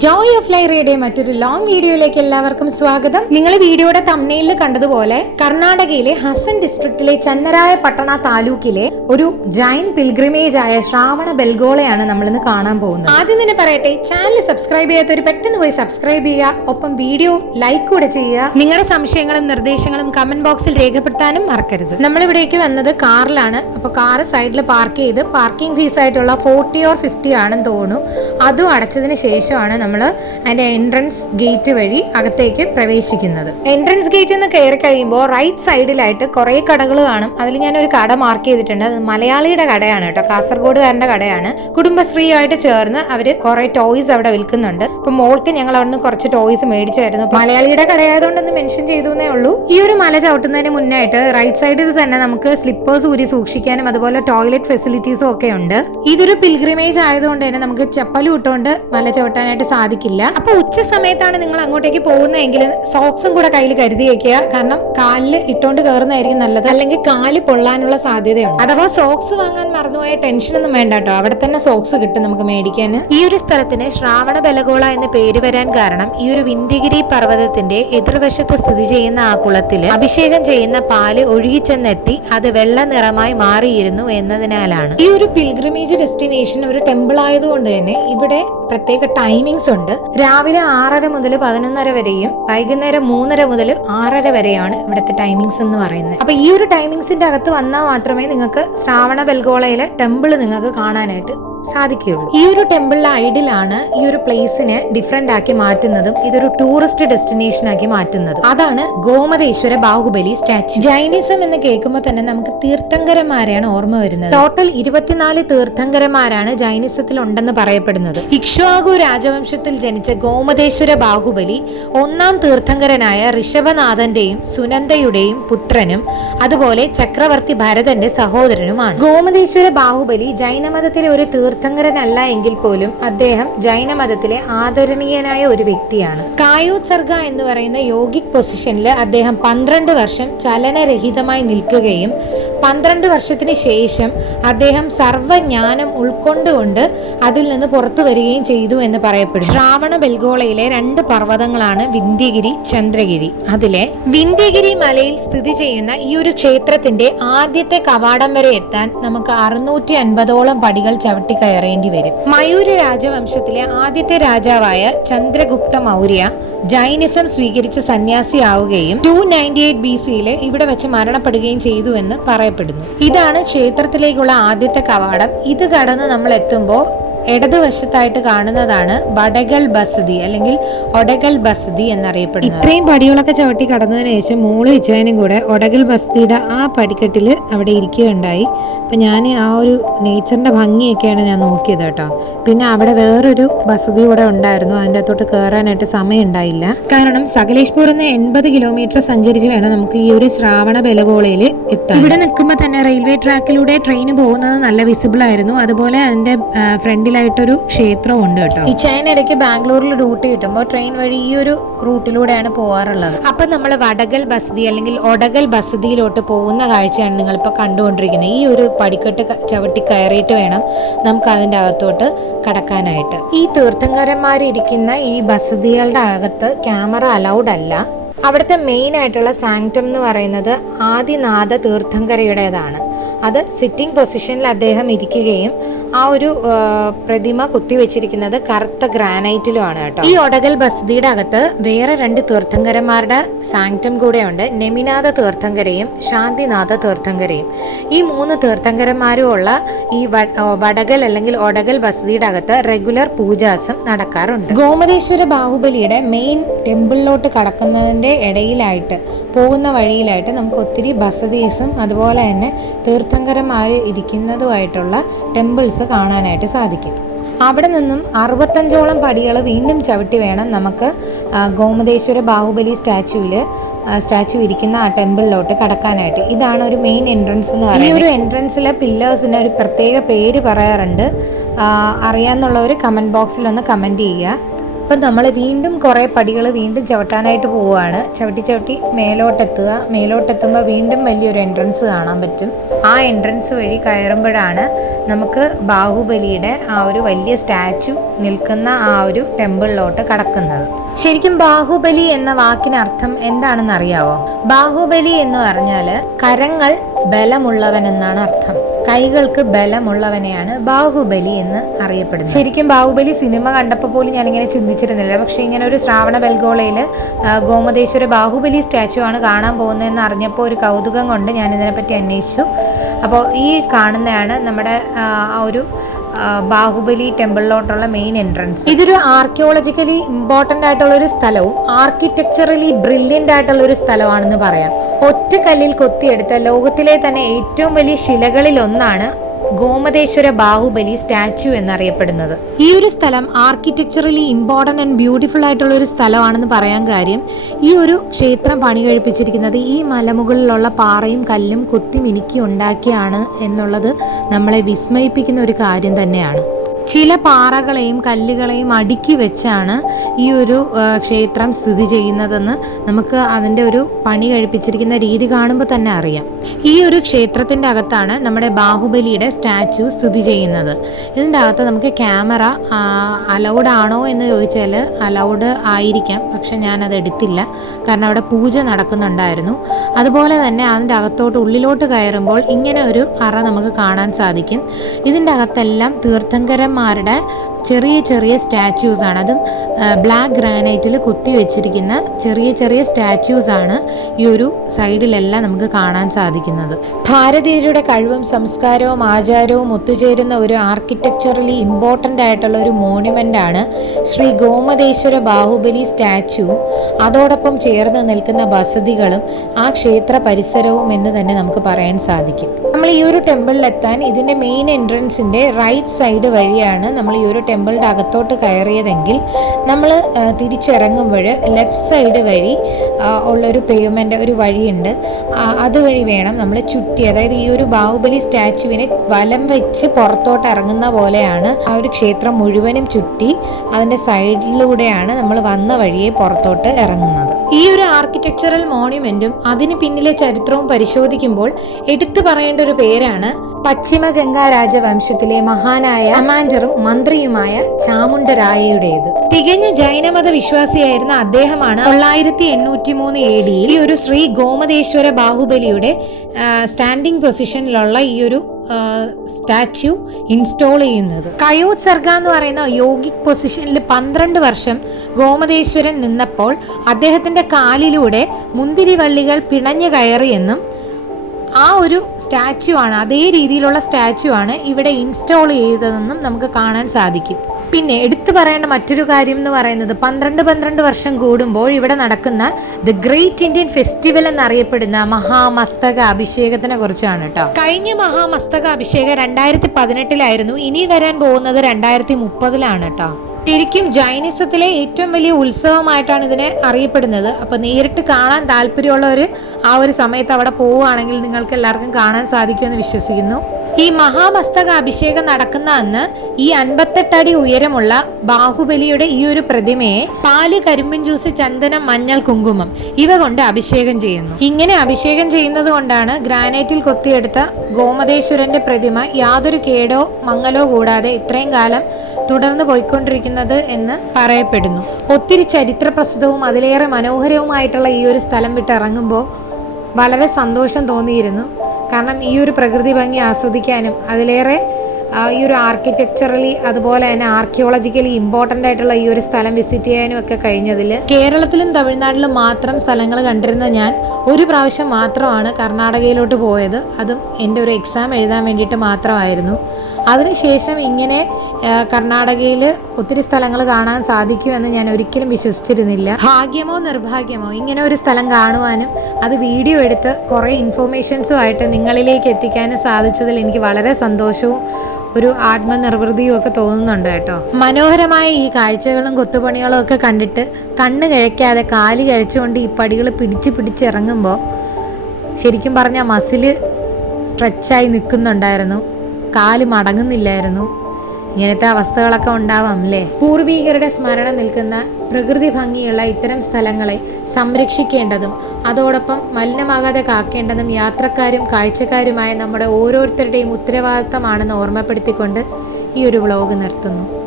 Joy of ലൈറയുടെ മറ്റൊരു long വീഡിയോയിലേക്ക് എല്ലാവർക്കും സ്വാഗതം. നിങ്ങൾ വീഡിയോയുടെ തമ്മനയിൽ കണ്ടതുപോലെ കർണാടകയിലെ ഹസൻ ഡിസ്ട്രിക്റ്റിലെ ചന്നരായ പട്ടണ താലൂക്കിലെ ഒരു ജൈൻ പിൽഗ്രിമേജ് ആയ ശ്രാവണ ബെൽഗോളയാണ് നമ്മൾ ഇന്ന് കാണാൻ പോകുന്നത്. ആദ്യം തന്നെ പറയട്ടെ ചാനൽ സബ്സ്ക്രൈബ് ചെയ്യാത്തവർ പെട്ടെന്ന് പോയി സബ്സ്ക്രൈബ് ചെയ്യുക ഒപ്പം വീഡിയോ ലൈക്ക് കൂടെ ചെയ്യുക. നിങ്ങളുടെ സംശയങ്ങളും നിർദ്ദേശങ്ങളും കമന്റ് ബോക്സിൽ രേഖപ്പെടുത്താനും മറക്കരുത്. നമ്മൾ ഇവിടേക്ക് വന്നത് കാറിലാണ്. അപ്പോൾ കാറ് സൈഡിൽ പാർക്ക് ചെയ്ത് പാർക്കിംഗ് ഫീസ് ആയിട്ടുള്ള ഫോർട്ടി ഓർ ഫിഫ്റ്റി ആണെന്ന് തോന്നുന്നു. അതും അടച്ചതിന് ശേഷമാണ് നമ്മൾ അതിന്റെ എൻട്രൻസ് ഗേറ്റ് വഴി അകത്തേക്ക് പ്രവേശിക്കുന്നത്. എൻട്രൻസ് ഗേറ്റ് എന്ന് കയറി കഴിയുമ്പോൾ റൈറ്റ് സൈഡിലായിട്ട് കുറേ കടകൾ കാണും. അതിൽ ഞാൻ ഒരു കട മാർക്ക് ചെയ്തിട്ടുണ്ട്. അത് മലയാളിയുടെ കടയാണ് കേട്ടോ. കാസർഗോഡുകാരന്റെ കടയാണ്. കുടുംബശ്രീയുമായിട്ട് ചേർന്ന് അവർ കുറേ ടോയ്സ് അവിടെ വിൽക്കുന്നുണ്ട്. അപ്പൊ മോൾക്ക് ഞങ്ങൾ അവിടുന്ന് കുറച്ച് ടോയ്സ് മേടിച്ചായിരുന്നു. മലയാളിയുടെ കടയായതുകൊണ്ടൊന്ന് മെൻഷൻ ചെയ്തു എന്നേ ഉള്ളൂ. ഈ ഒരു മല ചവിട്ടുന്നതിന് മുന്നായിട്ട് റൈറ്റ് സൈഡിൽ തന്നെ നമുക്ക് സ്ലിപ്പേഴ്സ് ഊരി സൂക്ഷിക്കാനും അതുപോലെ ടോയ്ലറ്റ് ഫെസിലിറ്റീസും ഒക്കെ ഉണ്ട്. ഇതൊരു പിൽഗ്രിമേജ് ആയതുകൊണ്ട് തന്നെ നമുക്ക് ചപ്പലും ഇട്ടുകൊണ്ട് മല ചവിട്ടാനായിട്ട് സാധിക്കില്ല. അപ്പൊ ഉച്ച സമയത്താണ് നിങ്ങൾ അങ്ങോട്ടേക്ക് പോകുന്നതെങ്കിൽ സോക്സും കൂടെ കയ്യിൽ കരുതി വെക്കുക കാരണം കാലിൽ ഇട്ടോണ്ട് കയറുന്നതായിരിക്കും നല്ലത്. അല്ലെങ്കിൽ കാൽ പൊള്ളാനുള്ള സാധ്യതയുണ്ട്. അഥവാ സോക്സ് വാങ്ങാൻ മറന്നുപോയ ടെൻഷൻ ഒന്നും വേണ്ട കേട്ടോ. അവിടെ തന്നെ സോക്സ് കിട്ടും നമുക്ക് മേടിക്കാൻ. ഈ ഒരു സ്ഥലത്തിന് ശ്രാവണ ബലഗോള എന്ന പേര് വരാൻ കാരണം ഈ ഒരു വിന്ധ്യഗിരി പർവതത്തിന്റെ എതിർവശത്ത് സ്ഥിതി ചെയ്യുന്ന ആ കുളത്തിൽ അഭിഷേകം ചെയ്യുന്ന പാൽ ഒഴുകിച്ചെന്നെത്തി അത് വെള്ള നിറമായി മാറിയിരുന്നു എന്നതിനാലാണ്. ഈ ഒരു പിൽഗ്രിമേജ് ഡെസ്റ്റിനേഷൻ ഒരു ടെമ്പിൾ ആയതുകൊണ്ട് തന്നെ ഇവിടെ പ്രത്യേക ടൈമിങ്സ് ഉണ്ട്. രാവിലെ ആറര മുതൽ പതിനൊന്നര വരെയും വൈകുന്നേരം മൂന്നര മുതൽ ആറര വരെയാണ് ഇവിടുത്തെ ടൈമിങ്സ് എന്ന് പറയുന്നത്. അപ്പൊ ഈ ഒരു ടൈമിങ്സിന്റെ അകത്ത് വന്നാൽ മാത്രമേ നിങ്ങൾക്ക് ശ്രാവണ ബൽഗോളയിലെ ടെമ്പിൾ നിങ്ങൾക്ക് കാണാനായിട്ട് സാധിക്കുകയുള്ളൂ. ഈ ഒരു ടെമ്പിളിലെ ഐഡിലാണ് ഈ ഒരു പ്ലേസിനെ ഡിഫറെന്റ് ആക്കി മാറ്റുന്നതും ഇതൊരു ടൂറിസ്റ്റ് ഡെസ്റ്റിനേഷൻ ആക്കി മാറ്റുന്നതും. അതാണ് ഗോമതേശ്വര ബാഹുബലി സ്റ്റാച്ചു ജൈനിസം എന്ന് കേൾക്കുമ്പോൾ തന്നെ നമുക്ക് തീർത്ഥങ്കരന്മാരെയാണ് ഓർമ്മ വരുന്നത്. ടോട്ടൽ ഇരുപത്തിനാല് തീർത്ഥങ്കരന്മാരാണ് ജൈനിസത്തിൽ ഉണ്ടെന്ന് പറയപ്പെടുന്നത്. ഇക്ഷ്വാകു രാജവംശത്തിൽ ജനിച്ച ഗോമതേശ്വര ബാഹുബലി ഒന്നാം തീർത്ഥങ്കരനായ ഋഷഭനാഥന്റെയും സുനന്ദയുടെയും പുത്രനും അതുപോലെ ചക്രവർത്തി ഭരതന്റെ സഹോദരനുമാണ്. ഗോമതേശ്വര ബാഹുബലി ജൈനമതത്തിലെ ഒരു തീർത്ഥങ്കരനല്ല എങ്കിൽ പോലും അദ്ദേഹം ജൈനമതത്തിലെ ആദരണീയനായ ഒരു വ്യക്തിയാണ്. കായോത്സർഗ എന്ന് പറയുന്ന യോഗിക് പൊസിഷനിൽ അദ്ദേഹം പന്ത്രണ്ട് വർഷം ചലനരഹിതമായി നിൽക്കുകയും പന്ത്രണ്ട് വർഷത്തിന് ശേഷം അദ്ദേഹം സർവജ്ഞാനം ഉൾക്കൊണ്ടുകൊണ്ട് അതിൽ നിന്ന് പുറത്തു വരികയും ചെയ്തു എന്ന് പറയപ്പെടും ശ്രാവണ ബെൽഗോളയിലെ രണ്ട് പർവതങ്ങളാണ് വിന്ധ്യഗിരി ചന്ദ്രഗിരി. അതിലെ വിന്ധ്യഗിരി മലയിൽ സ്ഥിതി ചെയ്യുന്ന ഈ ഒരു ക്ഷേത്രത്തിന്റെ ആദ്യത്തെ കവാടം വരെ എത്താൻ നമുക്ക് അറുന്നൂറ്റി അൻപതോളം പടികൾ ചവിട്ടി കയറേണ്ടി വരും. മയൂര രാജവംശത്തിലെ ആദ്യത്തെ രാജാവായ ചന്ദ്രഗുപ്ത മൗര്യ ജൈനിസം സ്വീകരിച്ച സന്യാസിയാവുകയും ടു നയന്റി എയ്റ്റ് ബി സിയിൽ ഇവിടെ വെച്ച് മരണപ്പെടുകയും ചെയ്തു എന്ന് പറയപ്പെടുന്നു. ഇതാണ് ക്ഷേത്രത്തിലേക്കുള്ള ആദ്യത്തെ കവാടം. ഇത് കടന്ന് നമ്മൾ എത്തുമ്പോൾ ഇടതുവശത്തായിട്ട് കാണുന്നതാണ് വടകൾ ബസതി അല്ലെങ്കിൽ ഒടകൽ ബസതി എന്നറിയപ്പെടുന്നത്. ഇത്രയും പടികളൊക്കെ ചവിട്ടി കടന്നതിന് ശേഷം മോൾ ഇച്ചാനും കൂടെ ഒടകൽ ബസതിയുടെ ആ പടിക്കെട്ടിൽ അവിടെ ഇരിക്കുകയുണ്ടായി. അപ്പം ഞാൻ ആ ഒരു നേച്ചറിന്റെ ഭംഗിയൊക്കെയാണ് ഞാൻ നോക്കിയത് കേട്ടോ. പിന്നെ അവിടെ വേറൊരു ബസതി കൂടെ ഉണ്ടായിരുന്നു. അതിന്റെ അകത്തോട്ട് കയറാനായിട്ട് സമയം ഉണ്ടായില്ല കാരണം സകലേഷ്പൂർ നിന്ന് എൺപത് കിലോമീറ്റർ സഞ്ചരിച്ച് വേണം നമുക്ക് ഈ ഒരു ശ്രാവണ ബലഗോളയിൽ എത്താൻ. ഇവിടെ നിൽക്കുമ്പോൾ തന്നെ റെയിൽവേ ട്രാക്കിലൂടെ ട്രെയിൻ പോകുന്നത് നല്ല വിസിബിൾ ആയിരുന്നു. അതുപോലെ അതിന്റെ ഫ്രണ്ടിലായിട്ടൊരു ക്ഷേത്രം ഉണ്ട് കേട്ടോ. ഈ ചൈന ഇടയ്ക്ക് ബാംഗ്ലൂരിൽ റൂട്ട് കിട്ടുമ്പോൾ ട്രെയിൻ വഴി ഈ ഒരു റൂട്ടിലൂടെയാണ് പോവാറുള്ളത്. അപ്പൊ നമ്മൾ വടകൽ ബസതി അല്ലെങ്കിൽ ഒടകൽ ബസതിയിലോട്ട് പോകുന്ന കാഴ്ചയാണ് നിങ്ങൾ നിങ്ങളിപ്പോൾ കണ്ടുകൊണ്ടിരിക്കുന്നത്. ഈ ഒരു പടിക്കെട്ട് ചവിട്ടി കയറിയിട്ട് വേണം നമുക്ക് അതിന്റെ അകത്തോട്ട് കടക്കാനായിട്ട്. ഈ തീർത്ഥങ്കരന്മാരിരിക്കുന്ന ഈ ബസതികളുടെ അകത്ത് ക്യാമറ അലൗഡ് അല്ല. അവിടുത്തെ മെയിൻ ആയിട്ടുള്ള സാങ്ക്ടം എന്ന് പറയുന്നത് ആദിനാഥ തീർത്ഥങ്കരയുടേതാണ്. അത് സിറ്റിംഗ് പൊസിഷനിൽ അദ്ദേഹം ഇരിക്കുകയും ആ ഒരു പ്രതിമ കുത്തിവെച്ചിരിക്കുന്നത് കറുത്ത ഗ്രാനൈറ്റിലുമാണ് കേട്ടോ. ഈ ഒടകൽ ബസ്തിയുടെ അകത്ത് വേറെ രണ്ട് തീർത്ഥങ്കരന്മാരുടെ സാങ്ക്ടം കൂടെയുണ്ട്. നെമിനാഥ തീർത്ഥങ്കരയും ശാന്തിനാഥ തീർത്ഥങ്കരയും. ഈ മൂന്ന് തീർത്ഥങ്കരന്മാരും ഉള്ള ഈ വടകൽ അല്ലെങ്കിൽ ഒടകൽ ബസ്തിയുടെ അകത്ത് റെഗുലർ പൂജാസം നടക്കാറുണ്ട്. ഗോമതേശ്വര ബാഹുബലിയുടെ മെയിൻ ടെമ്പിളിലോട്ട് കടക്കുന്നതിന്റെ ഇടയിലായിട്ട് പോകുന്ന വഴിയിലായിട്ട് നമുക്ക് ഒത്തിരി ബസതീസും അതുപോലെ തന്നെ തീർത്ഥങ്കരന്മാർ ഇരിക്കുന്നതുമായിട്ടുള്ള ടെമ്പിൾസ് കാണാനായിട്ട് സാധിക്കും. അവിടെ നിന്നും അറുപത്തഞ്ചോളം പടികൾ വീണ്ടും ചവിട്ടി വേണം നമുക്ക് ഗോമതേശ്വര ബാഹുബലി സ്റ്റാച്യൂവിൽ സ്റ്റാച്യു ഇരിക്കുന്ന ആ ടെമ്പിളിലോട്ട് കടക്കാനായിട്ട്. ഇതാണ് ഒരു മെയിൻ എൻട്രൻസ് എന്ന് പറയുന്നത്. ഈ ഒരു എൻട്രൻസിലെ പില്ലേഴ്സിന് ഒരു പ്രത്യേക പേര് പറയാറുണ്ട്. അറിയാമെന്നുള്ളവർ കമന്റ് ബോക്സിൽ ഒന്ന് കമന്റ് ചെയ്യുക. അപ്പം നമ്മൾ വീണ്ടും കുറേ പടികൾ വീണ്ടും ചവിട്ടാനായിട്ട് പോവുകയാണ്. ചവിട്ടി ചവിട്ടി മേലോട്ടെത്തുക. മേലോട്ടെത്തുമ്പോൾ വീണ്ടും വലിയൊരു എൻട്രൻസ് കാണാൻ പറ്റും. ആ എൻട്രൻസ് വഴി കയറുമ്പോഴാണ് നമുക്ക് ബാഹുബലിയുടെ ആ ഒരു വലിയ സ്റ്റാച്ചു നിൽക്കുന്ന ആ ഒരു ടെമ്പിളിലോട്ട് കടക്കുന്നത്. ശരിക്കും ബാഹുബലി എന്ന വാക്കിന് അർത്ഥം എന്താണെന്ന് അറിയാവോ ബാഹുബലി എന്ന് പറഞ്ഞാൽ കരങ്ങൾ ബലമുള്ളവൻ എന്നാണ് അർത്ഥം. കൈകൾക്ക് ബലമുള്ളവനെയാണ് ബാഹുബലി എന്ന് അറിയപ്പെടുന്നത്. ശരിക്കും ബാഹുബലി സിനിമ കണ്ടപ്പോൾ പോലും ഞാനിങ്ങനെ ചിന്തിച്ചിരുന്നില്ല. പക്ഷേ ഇങ്ങനെ ഒരു ശ്രാവണ ബൽഗോളയിൽ ഗോമതേശ്വര ബാഹുബലി സ്റ്റാച്ചു ആണ് കാണാൻ പോകുന്നതെന്ന് അറിഞ്ഞപ്പോൾ ഒരു കൗതുകം കൊണ്ട് ഞാൻ ഇതിനെപ്പറ്റി അന്വേഷിച്ചു. അപ്പോൾ ഈ കാണുന്നതാണ് നമ്മുടെ ആ, ഒരു ബാഹുബലി ടെമ്പിളിലോട്ടുള്ള മെയിൻ എൻട്രൻസ് ഇതൊരു ആർക്കിയോളജിക്കലി ഇമ്പോർട്ടന്റ് ആയിട്ടുള്ള ഒരു സ്ഥലവും ആർക്കിടെക്ചറലി ബ്രില്യന്റ് ആയിട്ടുള്ള ഒരു സ്ഥലമാണെന്ന് പറയാം. ഒറ്റ കല്ലിൽ കൊത്തിയെടുത്ത ലോകത്തിലെ തന്നെ ഏറ്റവും വലിയ ശിലകളിൽ ഒന്നാണ് ഗോമതേശ്വര ബാഹുബലി സ്റ്റാച്ചു എന്നറിയപ്പെടുന്നത്. ഈ ഒരു സ്ഥലം ആർക്കിടെക്ചറലി ഇമ്പോർട്ടന്റ് ആൻഡ് ബ്യൂട്ടിഫുൾ ആയിട്ടുള്ള ഒരു സ്ഥലമാണെന്ന് പറയാൻ കാര്യം ഈ ഒരു ക്ഷേത്രം പണി കഴിപ്പിച്ചിരിക്കുന്നത് ഈ മലമുകളിലുള്ള പാറയും കല്ലും കുത്തി മിനുക്കി ഉണ്ടാക്കിയാണ് എന്നുള്ളത് നമ്മളെ വിസ്മയിപ്പിക്കുന്ന ഒരു കാര്യം തന്നെയാണ്. ചില പാറകളെയും കല്ലുകളെയും അടുക്കി വെച്ചാണ് ഈ ഒരു ക്ഷേത്രം സ്ഥിതി ചെയ്യുന്നതെന്ന് നമുക്ക് അതിന്റെ ഒരു പണി കഴിപ്പിച്ചിരിക്കുന്ന രീതി കാണുമ്പോൾ തന്നെ അറിയാം. ഈ ഒരു ക്ഷേത്രത്തിന്റെ അകത്താണ് നമ്മുടെ ബാഹുബലിയുടെ സ്റ്റാച്ചു സ്ഥിതി ചെയ്യുന്നത്. ഇതിന്റെ അകത്ത് നമുക്ക് ക്യാമറ അലൗഡ് ആണോ എന്ന് ചോദിച്ചാൽ അലൗഡ് ആയിരിക്കാം പക്ഷെ ഞാനത് എടുത്തില്ല. കാരണം അവിടെ പൂജ നടക്കുന്നുണ്ടായിരുന്നു. അതുപോലെ തന്നെ അതിന്റെ അകത്തോട്ട് ഉള്ളിലോട്ട് കയറുമ്പോൾ ഇങ്ങനെ ഒരു അറ നമുക്ക് കാണാൻ സാധിക്കും. ഇതിന്റെ അകത്തെല്ലാം തീർത്ഥങ്കരന്മാരുടെ ചെറിയ ചെറിയ സ്റ്റാച്യൂസ് ആണ്. അതും ബ്ലാക്ക് ഗ്രാനൈറ്റിൽ കുത്തി വെച്ചിരിക്കുന്ന ചെറിയ ചെറിയ സ്റ്റാച്യൂസ് ആണ് ഈ ഒരു സൈഡിലെല്ലാം നമുക്ക് കാണാൻ സാധിക്കുന്നത്. ഭാരതീയരുടെ കഴിവും സംസ്കാരവും ആചാരവും ഒത്തുചേരുന്ന ഒരു ആർക്കിടെക്ചറലി ഇമ്പോർട്ടന്റ് ആയിട്ടുള്ള ഒരു മോണുമെന്റ് ആണ് ശ്രീ ഗോമതേശ്വര ബാഹുബലി സ്റ്റാച്യു അതോടൊപ്പം ചേർന്ന് നിൽക്കുന്ന വസതികളും ആ ക്ഷേത്ര പരിസരവും എന്ന് തന്നെ നമുക്ക് പറയാൻ സാധിക്കും. നമ്മൾ ഈ ഒരു ടെമ്പിളിലെത്താൻ ഇതിന്റെ മെയിൻ എൻട്രൻസിന്റെ റൈറ്റ് സൈഡ് വഴിയാണ് നമ്മൾ ഈ ഒരു ടെമ്പിളിന്റെ അകത്തോട്ട് കയറിയതെങ്കിൽ നമ്മൾ തിരിച്ചിറങ്ങുമ്പോൾ ലെഫ്റ്റ് സൈഡ് വഴി ഉള്ളൊരു പേയ്മെന്റ് ഒരു വഴിയുണ്ട്. അതുവഴി വേണം നമ്മൾ ചുറ്റി അതായത് ഈ ഒരു ബാഹുബലി സ്റ്റാച്ചുവിനെ വലം വെച്ച് പുറത്തോട്ട് ഇറങ്ങുന്ന പോലെയാണ് ആ ഒരു ക്ഷേത്രം മുഴുവനും ചുറ്റി അതിന്റെ സൈഡിലൂടെയാണ് നമ്മൾ വന്ന വഴിയെ പുറത്തോട്ട് ഇറങ്ങുന്നത്. ഈ ഒരു ആർക്കിടെക്ചറൽ മോണ്യുമെന്റും അതിന് പിന്നിലെ ചരിത്രവും പരിശോധിക്കുമ്പോൾ എടുത്തു പറയേണ്ട ഒരു പേരാണ് പശ്ചിമ ഗംഗാ രാജവംശത്തിലെ മഹാനായ കമാൻഡറും മന്ത്രിയുമായ ചാമുണ്ടരായയുടേത് തികഞ്ഞ ജൈനമത വിശ്വാസിയായിരുന്ന അദ്ദേഹമാണ് തൊള്ളായിരത്തി എണ്ണൂറ്റി മൂന്ന് എ ഡി ഈ ഒരു ശ്രീ ഗോമതേശ്വര ബാഹുബലിയുടെ സ്റ്റാൻഡിംഗ് പൊസിഷനിലുള്ള ഈ ഒരു സ്റ്റാച്യു ഇൻസ്റ്റോൾ ചെയ്യുന്നത്. കയോത്സർഗ എന്ന് പറയുന്ന യോഗിക് പൊസിഷനിൽ പന്ത്രണ്ട് വർഷം ഗോമതേശ്വരൻ നിന്നപ്പോൾ അദ്ദേഹത്തിന്റെ കാലിലൂടെ മുന്തിരിവള്ളികൾ പിണഞ്ഞു കയറിയെന്നും ആ ഒരു സ്റ്റാച്യു ആണ് അതേ രീതിയിലുള്ള സ്റ്റാച്യു ആണ് ഇവിടെ ഇൻസ്റ്റാൾ ചെയ്തതെന്നും നമുക്ക് കാണാൻ സാധിക്കും. പിന്നെ എടുത്തു പറയേണ്ട മറ്റൊരു കാര്യം എന്ന് പറയുന്നത് പന്ത്രണ്ട് പന്ത്രണ്ട് വർഷം കൂടുമ്പോൾ ഇവിടെ നടക്കുന്ന ദ ഗ്രേറ്റ് ഇന്ത്യൻ ഫെസ്റ്റിവൽ എന്നറിയപ്പെടുന്ന മഹാമസ്തക അഭിഷേകത്തിനെ കുറിച്ചാണ് കേട്ടോ കഴിഞ്ഞ മഹാമസ്തക അഭിഷേകം രണ്ടായിരത്തി പതിനെട്ടിലായിരുന്നു ഇനി വരാൻ പോകുന്നത് രണ്ടായിരത്തി മുപ്പതിലാണ് കേട്ടോ ശരിക്കും ജൈനിസത്തിലെ ഏറ്റവും വലിയ ഉത്സവമായിട്ടാണ് ഇതിനെ അറിയപ്പെടുന്നത്. അപ്പോൾ നേരിട്ട് കാണാൻ താല്പര്യമുള്ളവർ ആ ഒരു സമയത്ത് അവിടെ പോവുകയാണെങ്കിൽ നിങ്ങൾക്ക് എല്ലാവർക്കും കാണാൻ സാധിക്കുമെന്ന് വിശ്വസിക്കുന്നു. ഈ മഹാമസ്തക അഭിഷേകം നടക്കുന്ന അന്ന് ഈ അൻപത്തെട്ടടി ഉയരമുള്ള ബാഹുബലിയുടെ ഈ ഒരു പ്രതിമയെ പാൽ കരിമ്പിൻ ജ്യൂസ് ചന്ദനം മഞ്ഞൾ കുങ്കുമം ഇവ കൊണ്ട് അഭിഷേകം ചെയ്യുന്നു. ഇങ്ങനെ അഭിഷേകം ചെയ്യുന്നത് കൊണ്ടാണ് ഗ്രാനൈറ്റിൽ കൊത്തിയെടുത്ത ഗോമതേശ്വരന്റെ പ്രതിമ യാതൊരു കേടോ മങ്ങലോ കൂടാതെ ഇത്രയും കാലം തുടർന്ന് പോയിക്കൊണ്ടിരിക്കുന്നത് എന്ന് പറയപ്പെടുന്നു. ഒത്തിരി ചരിത്രപ്രസിദ്ധവും അതിലേറെ മനോഹരവുമായിട്ടുള്ള ഈ ഒരു സ്ഥലം വിട്ട് ഇറങ്ങുമ്പോൾ വളരെ സന്തോഷം തോന്നിയിരുന്നു. കാരണം ഈ ഒരു പ്രകൃതി ഭംഗി ആസ്വദിക്കാനും അതിലേറെ ഈ ഒരു ആർക്കിടെക്ചറലി അതുപോലെ തന്നെ ആർക്കിയോളജിക്കലി ഇമ്പോർട്ടന്റ് ആയിട്ടുള്ള ഈ ഒരു സ്ഥലം വിസിറ്റ് ചെയ്യാനും ഒക്കെ കഴിഞ്ഞതിൽ കേരളത്തിലും തമിഴ്നാട്ടിലും മാത്രം സ്ഥലങ്ങൾ കണ്ടിരുന്ന ഞാൻ ഒരു പ്രാവശ്യം മാത്രമാണ് കർണാടകയിലോട്ട് പോയത്. അതും എന്റെ ഒരു എക്സാം എഴുതാൻ വേണ്ടിയിട്ട് മാത്രമായിരുന്നു. അതിനുശേഷം ഇങ്ങനെ കർണാടകയിൽ ഒത്തിരി സ്ഥലങ്ങൾ കാണാൻ സാധിക്കുമെന്ന് ഞാൻ ഒരിക്കലും വിശ്വസിച്ചിരുന്നില്ല. ഭാഗ്യമോ നിർഭാഗ്യമോ ഇങ്ങനെ ഒരു സ്ഥലം കാണുവാനും അത് വീഡിയോ എടുത്ത് കുറേ ഇൻഫോർമേഷൻസുമായിട്ട് നിങ്ങളിലേക്ക് എത്തിക്കാനും സാധിച്ചതിൽ എനിക്ക് വളരെ സന്തോഷവും ഒരു ആത്മനിർവൃതിയും ഒക്കെ തോന്നുന്നുണ്ട് കേട്ടോ. മനോഹരമായ ഈ കാഴ്ചകളും കൊത്തുപണികളും ഒക്കെ കണ്ടിട്ട് കണ്ണ് കഴിക്കാതെ കാൽ കഴിച്ചുകൊണ്ട് ഈ പടികൾ പിടിച്ച് പിടിച്ചിറങ്ങുമ്പോൾ ശരിക്കും പറഞ്ഞാൽ മസിൽ സ്ട്രെച്ചായി നിൽക്കുന്നുണ്ടായിരുന്നു. കാൽ മടങ്ങുന്നില്ലായിരുന്നു. ഇങ്ങനത്തെ അവസ്ഥകളൊക്കെ ഉണ്ടാവാം അല്ലേ പൂർവീകരുടെ സ്മരണ നിൽക്കുന്ന പ്രകൃതി ഭംഗിയുള്ള ഇത്തരം സ്ഥലങ്ങളെ സംരക്ഷിക്കേണ്ടതും അതോടൊപ്പം മലിനമാകാതെ കാക്കേണ്ടതും യാത്രക്കാരും കാഴ്ചക്കാരുമായ നമ്മുടെ ഓരോരുത്തരുടെയും ഉത്തരവാദിത്തമാണെന്ന് ഓർമ്മപ്പെടുത്തിക്കൊണ്ട് ഈ ഒരു വ്ലോഗ് നിർത്തുന്നു.